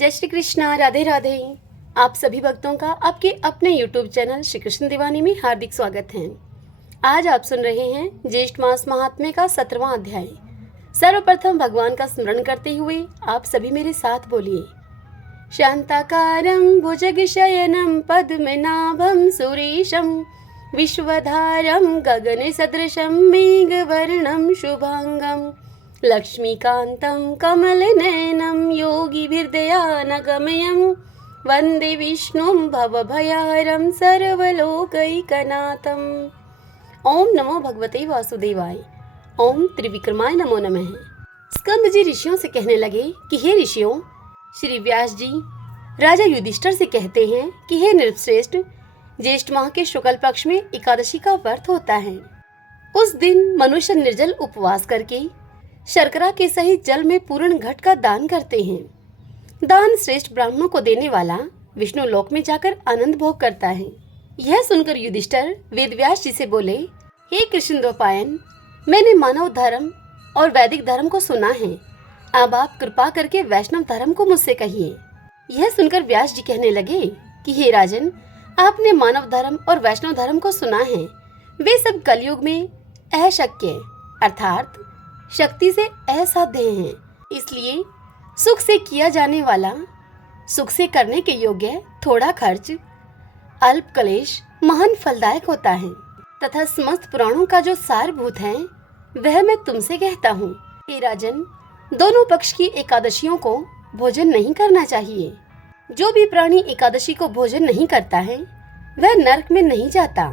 जय श्री कृष्णा, राधे राधे। आप सभी भक्तों का आपके अपने YouTube चैनल श्री कृष्ण दीवानी में हार्दिक स्वागत है। आज आप सुन रहे हैं ज्येष्ठ मास महात्म्य का 17वां अध्याय। सर्वप्रथम भगवान का स्मरण करते हुए आप सभी मेरे साथ बोलिए। शांताकारं भुजगशयनं पद्मनाभं सुरेशं विश्वधारं गगनसदृशं मेघवर्णं शुभांगं लक्ष्मीकान्तं कमलनयनं योगिभिर्दयानगमयं वन्दे विष्णुं भवभयहरं सर्वलोकैकनाथम्। ओम नमो भगवते वासुदेवाय। ओम त्रिविक्रमाय नमो नमः। स्कंद जी ऋषियों से कहने लगे कि हे ऋषियों, श्री व्यास जी राजा युधिष्ठिर से कहते हैं कि हे नृपश्रेष्ठ, ज्येष्ठ माह के शुक्ल पक्ष में एकादशी का व्रत होता है। उस दिन मनुष्य निर्जल उपवास करके शर्करा के सहित जल में पूर्ण घट का दान करते हैं। दान श्रेष्ठ ब्राह्मणों को देने वाला विष्णु लोक में जाकर आनंद भोग करता है। यह सुनकर युधिष्ठिर वेदव्यास जी से बोले, हे कृष्ण द्वैपायन, मैंने मानव धर्म और वैदिक धर्म को सुना है, अब आप कृपा करके वैष्णव धर्म को मुझसे कहिए। यह सुनकर व्यास जी कहने लगे कि हे राजन, आपने मानव धर्म और वैष्णव धर्म को सुना है, वे सब कलयुग में अशक्य अर्थात शक्ति से असाध्य हैं। इसलिए सुख से किया जाने वाला, सुख से करने के योग्य थोड़ा खर्च, अल्प क्लेश महान फलदायक होता है तथा समस्त पुराणों का जो सारभूत है वह मैं तुमसे कहता हूँ। हे राजन, दोनों पक्ष की एकादशियों को भोजन नहीं करना चाहिए। जो भी प्राणी एकादशी को भोजन नहीं करता है वह नरक में नहीं जाता।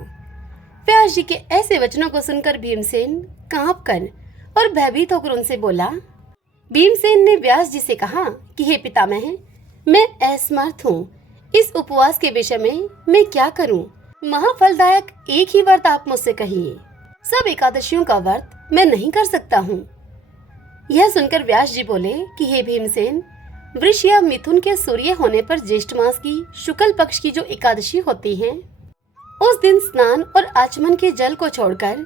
व्यास जी के ऐसे वचनों को सुनकर भीमसेन कांपकर और भयभीत होकर उनसे बोला। भीमसेन ने व्यास जी से कहा कि हे पितामह, मैं असमर्थ हूँ, इस उपवास के विषय में मैं क्या करूँ? महाफलदायक एक ही व्रत आप मुझसे कहिए, सब एकादशियों का व्रत मैं नहीं कर सकता हूँ। यह सुनकर व्यास जी बोले कि हे भीमसेन, वृष या मिथुन के सूर्य होने पर ज्येष्ठ मास की शुक्ल पक्ष की जो एकादशी होती है, उस दिन स्नान और आचमन के जल को छोड़कर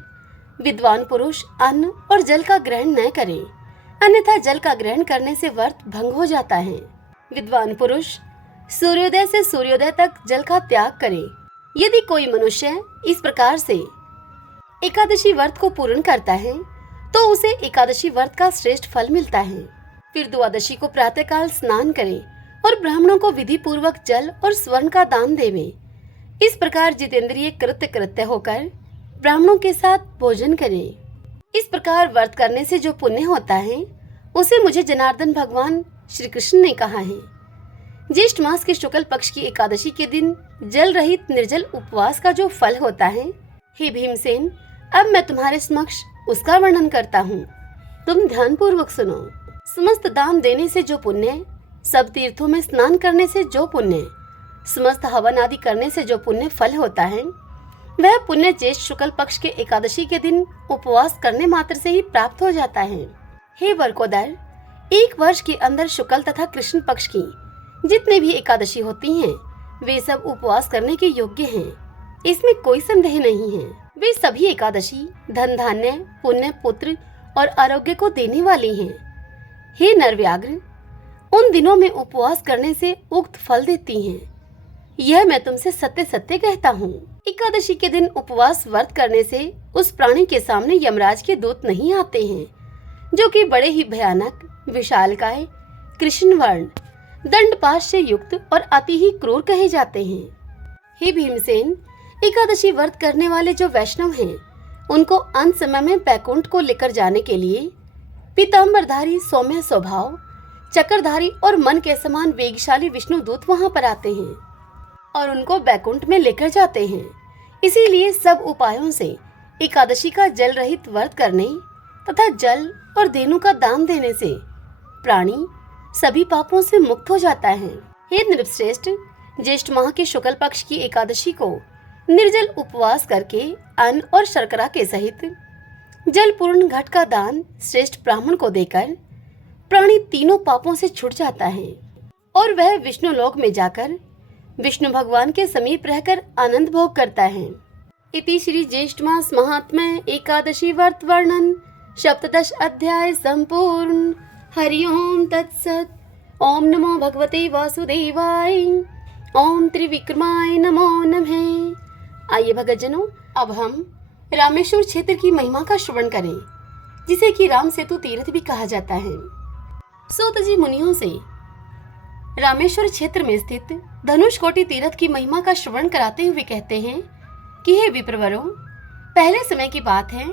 विद्वान पुरुष अन्न और जल का ग्रहण न करे, अन्यथा जल का ग्रहण करने से व्रत भंग हो जाता है। विद्वान पुरुष सूर्योदय से सूर्योदय तक जल का त्याग करे। यदि कोई मनुष्य इस प्रकार से एकादशी व्रत को पूर्ण करता है तो उसे एकादशी व्रत का श्रेष्ठ फल मिलता है। फिर द्वादशी को प्रातःकाल स्नान करे और ब्राह्मणों को विधि पूर्वक जल और स्वर्ण का दान देवे। इस प्रकार जितेंद्रिय कृत्य होकर ब्राह्मणों के साथ भोजन करें। इस प्रकार व्रत करने से जो पुण्य होता है उसे मुझे जनार्दन भगवान श्री कृष्ण ने कहा है। ज्येष्ठ मास के शुक्ल पक्ष की एकादशी के दिन जल रहित निर्जल उपवास का जो फल होता है, हे भीमसेन, अब मैं तुम्हारे समक्ष उसका वर्णन करता हूँ, तुम ध्यान पूर्वक सुनो। समस्त दान देने से जो पुण्य, सब तीर्थों में स्नान करने से जो पुण्य, समस्त हवन आदि करने से जो पुण्य फल होता है, वह पुण्य ज्येष्ठ शुक्ल पक्ष के एकादशी के दिन उपवास करने मात्र से ही प्राप्त हो जाता है। हे वर्कोदर, एक वर्ष के अंदर शुक्ल तथा कृष्ण पक्ष की जितने भी एकादशी होती हैं, वे सब उपवास करने के योग्य हैं, इसमें कोई संदेह नहीं है। वे सभी एकादशी धन धान्य, पुण्य, पुत्र और आरोग्य को देने वाली हैं। हे नरव्याघ्र, उन दिनों में उपवास करने से उक्त फल देती हैं। यह मैं तुमसे सत्य सत्य कहता हूँ। एकादशी के दिन उपवास व्रत करने से उस प्राणी के सामने यमराज के दूत नहीं आते हैं, जो कि बड़े ही भयानक, विशालकाय, कृष्ण वर्ण, दंडपाश से युक्त और अति ही क्रूर कहे जाते हैं। हे भीमसेन, एकादशी व्रत करने वाले जो वैष्णव हैं, उनको अंत समय में बैकुंठ को लेकर जाने के लिए पीताम्बरधारी, सौम्य स्वभाव, चक्रधारी और मन के समान वेगशाली विष्णु दूत वहां पर आते हैं और उनको बैकुंठ में लेकर जाते हैं। इसीलिए सब उपायों से एकादशी का जल रहित व्रत करने तथा जल और धेनु का दान देने से प्राणी सभी पापों से मुक्त हो जाता है। हे नृपश्रेष्ठ, ज्येष्ठ माह के शुक्ल पक्ष की एकादशी को निर्जल उपवास करके अन्न और शर्करा के सहित जल पूर्ण घट का दान श्रेष्ठ ब्राह्मण को देकर प्राणी तीनों पापों से छूट जाता है और वह विष्णु लोक में जाकर विष्णु भगवान के समीप रहकर आनंद भोग करता है। इति श्री ज्येष्ठ मास महात्म्य एकादशी व्रत वर्णन 17 अध्याय संपूर्ण। हरि ओम तत्सत। ओम नमो भगवते वासुदेवाय। ओम त्रिविक्रमाय नमो नमः। आइए भगतजनों, अब हम रामेश्वर क्षेत्र की महिमा का श्रवण करें, जिसे कि राम सेतु तीर्थ भी कहा जाता है। सूत जी मुनियों से रामेश्वर क्षेत्र में स्थित धनुषकोटि तीर्थ की महिमा का श्रवण कराते हुए कहते हैं कि हे विप्रवरों, पहले समय की बात है,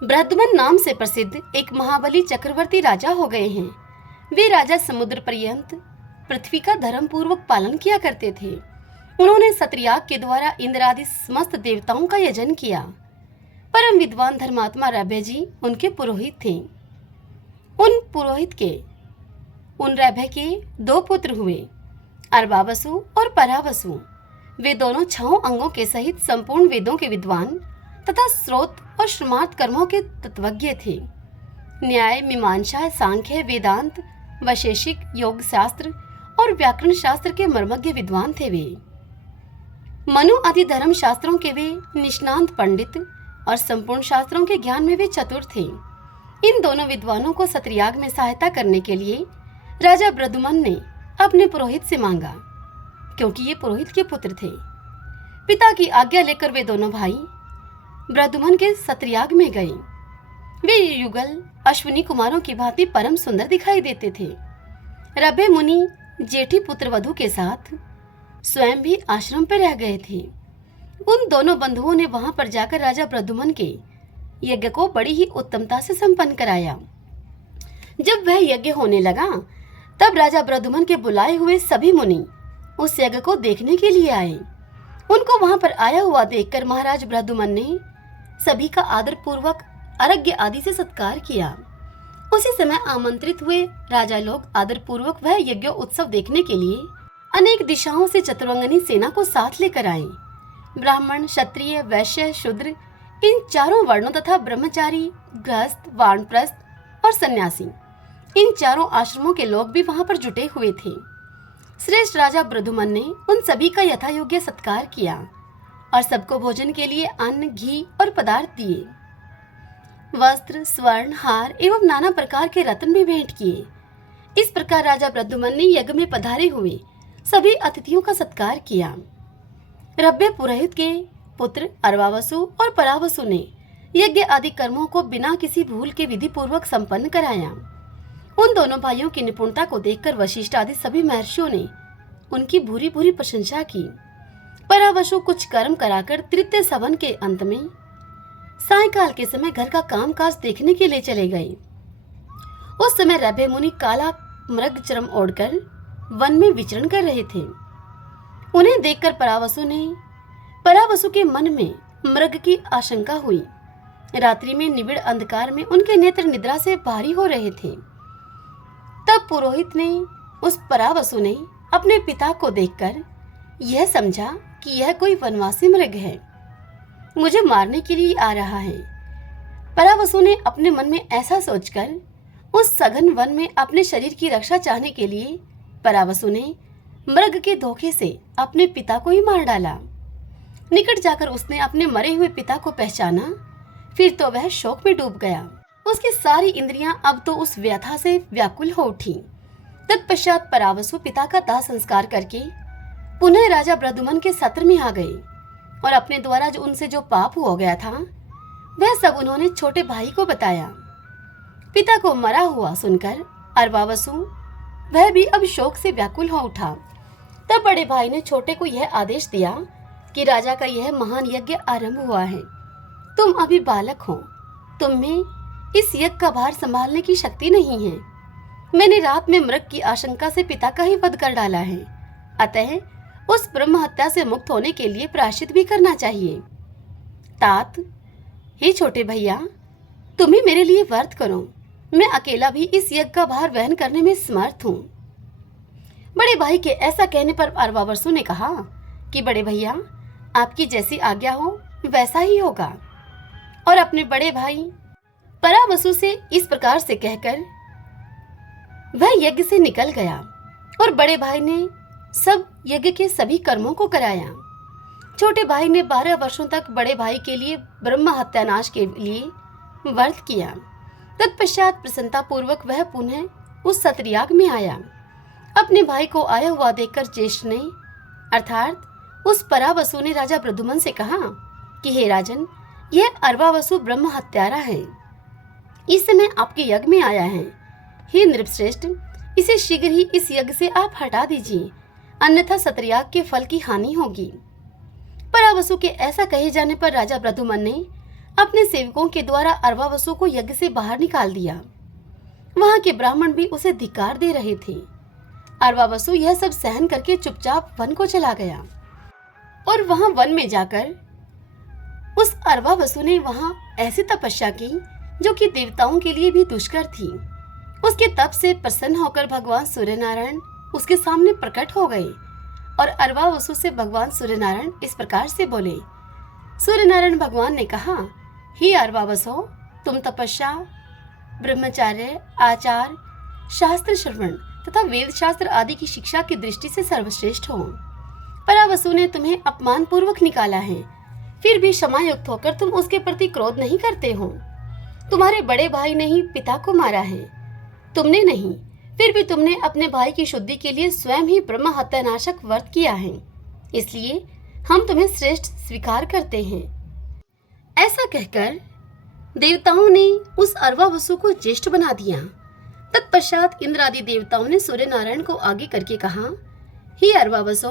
बृहद्मन नाम से प्रसिद्ध एक महाबली चक्रवर्ती राजा हो गए हैं। वे राजा समुद्र पर्यंत पृथ्वी का धर्म पूर्वक पालन किया करते थे। उन्होंने सत्रयाग के द्वारा इंद्र आदि समस्त देवताओं का यजन किया। परम विद्वान धर्मात्मा रभ्य जी उनके पुरोहित थे। उन रभ्य के 2 पुत्र हुए, अर्वावसु और परावसु। वे दोनों 6 अंगों के सहित संपूर्ण वेदों के विद्वान तथा स्रोत और श्रमार्थ कर्मों के तत्वज्ञ थे। न्याय, मीमांसा, सांख्य, वेदांत, वैशेषिक, योग शास्त्र और व्याकरण शास्त्र के मर्मज्ञ विद्वान थे। वे मनु आदि धर्म शास्त्रों के वे निष्णांत पंडित और संपूर्ण शास्त्रों के ज्ञान में वे चतुर थे। इन दोनों विद्वानों को सत्रयाग में सहायता करने के लिए राजा बृहद्मन ने अपने पुरोहित से मांगा, क्योंकि ये पुरोहित के पुत्र थे। पिता की आज्ञा लेकर वे दोनों भाई बृहद्मन के सत्रयाग में गए। वे युगल अश्विनी कुमारों की भांति परम सुंदर दिखाई देते थे। रभ्य मुनि जेठी पुत्र वधु के साथ स्वयं भी आश्रम पर रह गए थे। उन दोनों बंधुओं ने वहां पर जाकर राजा बृहद्मन के यज्ञ को बड़ी ही उत्तमता से संपन्न कराया। जब वह यज्ञ होने लगा, तब राजा बृहद्मन के बुलाए हुए सभी मुनि उस यज्ञ को देखने के लिए आए। उनको वहां पर आया हुआ देखकर महाराज बृहद्मन ने सभी का आदर पूर्वक अर्घ्य आदि से सत्कार किया। उसी समय आमंत्रित हुए राजा लोग आदर पूर्वक वह यज्ञ उत्सव देखने के लिए अनेक दिशाओं से चतुरंगनी सेना को साथ लेकर आए। ब्राह्मण, क्षत्रिय, वैश्य, शूद्र, इन चारों वर्णों तथा ब्रह्मचारी, गृहस्थ, वानप्रस्थ और सन्यासी, इन चारों आश्रमों के लोग भी वहां पर जुटे हुए थे। श्रेष्ठ राजा बृहद्मन ने उन सभी का यथायोग्य सत्कार किया और सबको भोजन के लिए अन्न, घी और पदार्थ दिए। वस्त्र, स्वर्ण, हार एवं नाना प्रकार के रत्न भी भेंट किए। इस प्रकार राजा बृहद्मन ने यज्ञ में पधारे हुए सभी अतिथियों का सत्कार किया। रभ्य पुरोहित के पुत्र अर्वावसु और परावसु ने यज्ञ आदि कर्मों को बिना किसी भूल के विधि पूर्वक संपन्न कराया। उन दोनों भाइयों की निपुणता को देखकर वशिष्ठ आदि सभी महर्षियों ने उनकी भूरी भूरी प्रशंसा की। परावसु कुछ कर्म कराकर तृतीय सवन के अंत में सायंकाल के समय घर का कामकाज देखने के लिए चले गए। उस समय रभ्य मुनि काला मृग चर्म ओढ़कर वन में विचरण कर रहे थे। उन्हें देखकर परावसु के मन में मृग की आशंका हुई। रात्रि में निबिड़ अंधकार में उनके नेत्र निद्रा से भारी हो रहे थे। तब पुरोहित ने उस परावसु ने अपने पिता को देखकर यह समझा कि यह कोई वनवासी मृग है, मुझे मारने के लिए आ रहा है। परावसु ने अपने मन में ऐसा सोचकर उस सघन वन में अपने शरीर की रक्षा चाहने के लिए परावसु ने मृग के धोखे से अपने पिता को ही मार डाला। निकट जाकर उसने अपने मरे हुए पिता को पहचाना, फिर तो वह शोक में डूब गया। उसकी सारी इंद्रियां अब तो उस व्यथा से व्याकुल हो उठी। तत्पश्चात परावसु पिता का दाह संस्कार करके पुनः राजा बृहद्मन के सत्र में आ गए और अपने द्वारा उनसे जो पाप हो गया था वह सब उन्होंने छोटे भाई को बताया। पिता को मरा हुआ सुनकर अर्वावसु वह भी अब शोक से व्याकुल हो उठा। तब बड़े भाई ने छोटे को यह आदेश दिया कि राजा का यह महान यज्ञ आरंभ हुआ है, तुम अभी बालक हो, तुम में इस यज्ञ का भार संभालने की शक्ति नहीं है। मैंने रात में मृग की आशंका से पिता का ही वध कर डाला है, अतः उस ब्रह्म हत्या से मुक्त होने के लिए प्रायश्चित भी करना चाहिए। तात, हे छोटे भैया, तुम ही मेरे लिए व्रत करो, मैं अकेला भी इस यज्ञ का भार वहन करने में समर्थ हूँ। बड़े भाई के ऐसा कहने पर अर्वावसु ने कहा कि बड़े भैया, आपकी जैसी आज्ञा हो वैसा ही होगा। और अपने बड़े भाई परावसु से इस प्रकार से कहकर वह यज्ञ से निकल गया और बड़े भाई ने सब यज्ञ के सभी कर्मों को कराया। छोटे भाई ने 12 वर्षों तक बड़े भाई के लिए ब्रह्म हत्यानाश के लिए व्रत किया। तत्पश्चात प्रसन्नता पूर्वक वह पुनः उस सत्रयाग में आया। अपने भाई को आया हुआ देखकर ज्येष्ठ ने अर्थात उस परावसु ने राजा प्रद्युम्न से कहा कि हे राजन, यह अरवावसु ब्रह्म हत्यारा है। इस समय आपके यज्ञ में आया है। हे नृपश्रेष्ठ, इसे शीघ्र ही इस यज्ञ से आप हटा दीजिए, अन्यथा सत्रयाग के फल की हानि होगी। परावसु के ऐसा कहे जाने पर राजा प्रद्युम्न ने अपने सेवकों के द्वारा अरवावसु को यज्ञ से बाहर निकाल दिया। वहां के ब्राह्मण भी उसे धिक्कार दे रहे थे। अरवावसु यह सब सहन करके चुपचाप वन को चला गया और वहां वन में जाकर उस अरवावसु ने वहां ऐसी तपस्या की जो कि देवताओं के लिए भी दुष्कर थी। उसके तप से प्रसन्न होकर भगवान सूर्यनारायण उसके सामने प्रकट हो गए और अरवावसु से भगवान सूर्यनारायण इस प्रकार से बोले। सूर्यनारायण भगवान ने कहा, हे अरवावसु, तुम तपस्या, ब्रह्मचार्य, आचार, शास्त्र श्रवण तथा वेद शास्त्र आदि की शिक्षा की दृष्टि से सर्वश्रेष्ठ हो। परावसु ने तुम्हें अपमान पूर्वक निकाला है, फिर भी क्षमायुक्त होकर तुम उसके प्रति क्रोध नहीं करते हो। तुम्हारे बड़े भाई ने ही पिता को मारा है, तुमने नहीं, फिर भी तुमने अपने भाई की शुद्धि के लिए स्वयं ही ब्रह्म हत्यानाशक व्रत किया है, इसलिए हम तुम्हें श्रेष्ठ स्वीकार करते हैं। ऐसा कहकर देवताओं ने उस अरवावसु को ज्येष्ठ बना दिया। तत्पश्चात इंद्र आदि देवताओं ने सूर्यनारायण को आगे करके कहा, हे अरवावसु,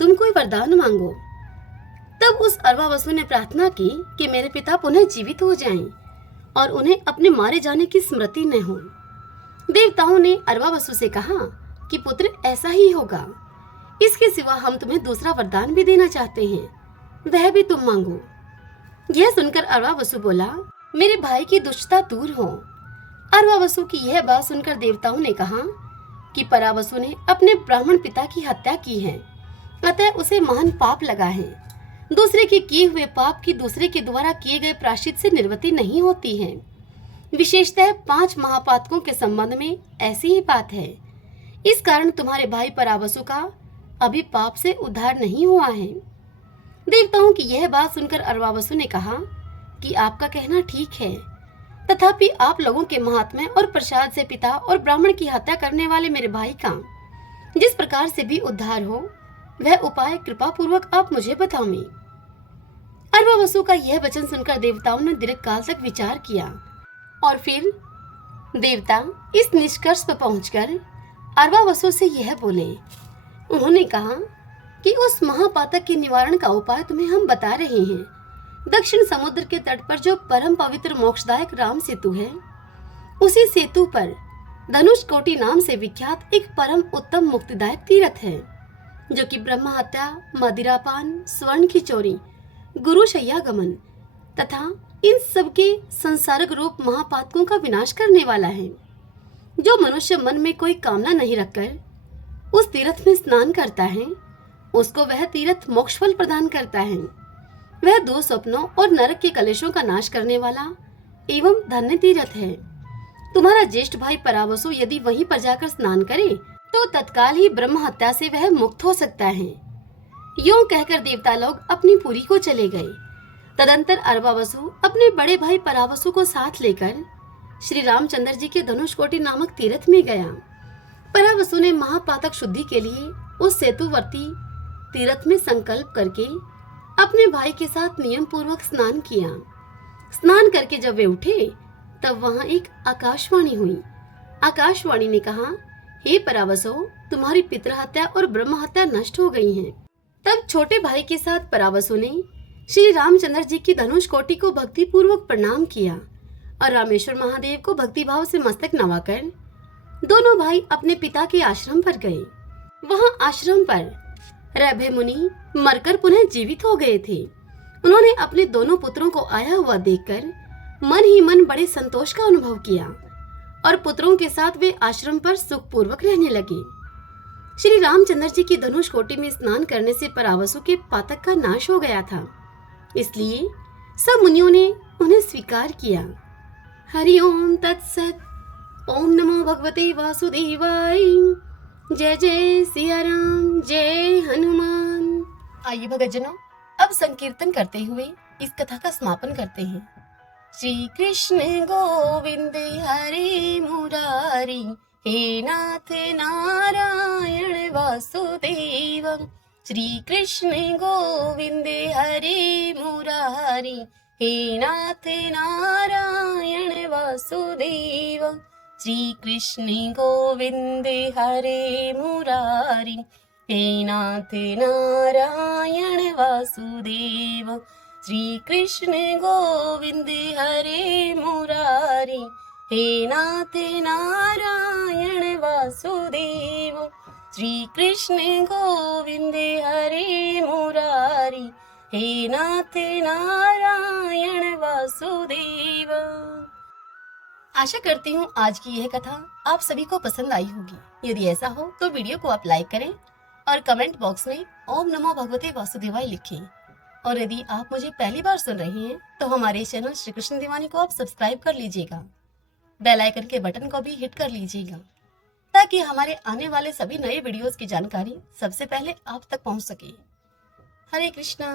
तुम कोई वरदान मांगो। तब उस अरवावसु ने प्रार्थना की कि मेरे पिता पुनः जीवित हो जाएं और उन्हें अपने मारे जाने की स्मृति न हो। देवताओं ने अरवावसु से कहा कि पुत्र, ऐसा ही होगा। इसके सिवा हम तुम्हें दूसरा वरदान भी देना चाहते हैं, वह भी तुम मांगो। यह सुनकर अरवावसु बोला, मेरे भाई की दुष्टता दूर हो। अरवावसु की यह बात सुनकर देवताओं ने कहा कि परावसु ने अपने ब्राह्मण पिता की हत्या की है, अतः उसे महान पाप लगा है। दूसरे के किए हुए पाप की दूसरे के द्वारा किए गए प्रायश्चित से निवृत्ति नहीं होती है। विशेषतः 5 महापातकों के संबंध में ऐसी ही बात है। इस कारण तुम्हारे भाई परावसु का अभी पाप से उद्धार नहीं हुआ है। देवताओं की यह बात सुनकर अरवावसु ने कहा कि आपका कहना ठीक है, तथापि आप लोगों के महात्म्य और प्रसाद से पिता और ब्राह्मण की हत्या करने वाले मेरे भाई का जिस प्रकार से भी उद्धार हो, वह उपाय कृपा पूर्वक आप मुझे बताओ। अरवावसु का यह वचन सुनकर देवताओं ने दीर्घ काल तक विचार किया और फिर देवता इस निष्कर्ष पर पहुंचकर अरवावसु से यह बोले। उन्होंने कहा कि उस महापातक के निवारण का उपाय तुम्हें हम बता रहे हैं। दक्षिण समुद्र के तट पर जो परम पवित्र मोक्षदायक राम सेतु है, उसी सेतु पर धनुष कोटि नाम से विख्यात एक परम उत्तम मुक्तिदायक तीर्थ है, जो कि ब्रह्म हत्या, मदिरापान, स्वर्ण की चोरी, गुरु शय्यागमन तथा इन सबके संसारक रूप महापातकों का विनाश करने वाला है। जो मनुष्य मन में कोई कामना नहीं रखकर उस तीर्थ में स्नान करता है, उसको वह तीर्थ मोक्ष फल प्रदान करता है। वह 2 स्वप्नों और नरक के कलेशों का नाश करने वाला एवं धन्य तीर्थ है। तुम्हारा ज्येष्ठ भाई परावसु यदि वहीं पर जाकर स्नान करे तो तत्काल ही ब्रह्म हत्या से वह मुक्त हो सकता है। यूं कहकर देवता लोग अपनी पुरी को चले गए। तदंतर अरवावसु अपने बड़े भाई परावसु को साथ लेकर श्री रामचंद्र जी के धनुषकोटि नामक तीर्थ में गया। परावसु ने महापातक शुद्धि के लिए उस सेतुवर्ती तीर्थ में संकल्प करके अपने भाई के साथ नियम पूर्वक स्नान किया। स्नान करके जब वे उठे तब वहां एक आकाशवाणी हुई। आकाशवाणी ने कहा, हे परावसु, तुम्हारी पितृहत्या और ब्रह्म हत्या नष्ट हो गई हैं। तब छोटे भाई के साथ परावसु ने श्री रामचंद्र जी की धनुष कोटि को भक्ति पूर्वक प्रणाम किया और रामेश्वर महादेव को भक्ति भाव से मस्तक नवाकर दोनों भाई अपने पिता के आश्रम पर गए। वहां आश्रम पर रैभे मुनि मरकर पुनः जीवित हो गए थे। उन्होंने अपने दोनों पुत्रों को आया हुआ देखकर मन ही मन बड़े संतोष का अनुभव किया और पुत्रों के साथ वे आश्रम पर सुखपूर्वक रहने लगे। श्री रामचंद्र जी की धनुष कोटि में स्नान करने से परावसु के पातक का नाश हो गया था, इसलिए सब मुनियों ने उन्हें स्वीकार किया। हरि ओम तत्सत। ओम नमो भगवते वासुदेवाय। जय जय सिया राम, जय हनुमान। आइए भक्तजनों, अब संकीर्तन करते हुए इस कथा का समापन करते हैं। श्री कृष्ण गोविंद हरे मुरारी, हे नाथ नारायण वासुदेव, श्री कृष्ण गोविंद हरे मुरारी। हे नाथ नारायण वासुदेव, श्री कृष्ण गोविंद हरे मुरारी। हे नाथ नारायण वासुदेव, श्री कृष्ण गोविंद हरे मुरारी। हे नाथ नारायण वासुदेव, श्री कृष्ण गोविंद हरे मुरारी। हे नाथ नारायण वासुदेव। आशा करती हूँ आज की यह कथा आप सभी को पसंद आई होगी। यदि ऐसा हो तो वीडियो को आप लाइक करें और कमेंट बॉक्स में ओम नमो भगवते वासुदेवाय लिखें। और यदि आप मुझे पहली बार सुन रहे हैं तो हमारे चैनल श्री कृष्ण दीवानी को आप सब्सक्राइब कर लीजिएगा। बेल आइकन के बटन को भी हिट कर लीजिएगा ताकि हमारे आने वाले सभी नए वीडियोस की जानकारी सबसे पहले आप तक पहुंच सके। हरे कृष्णा।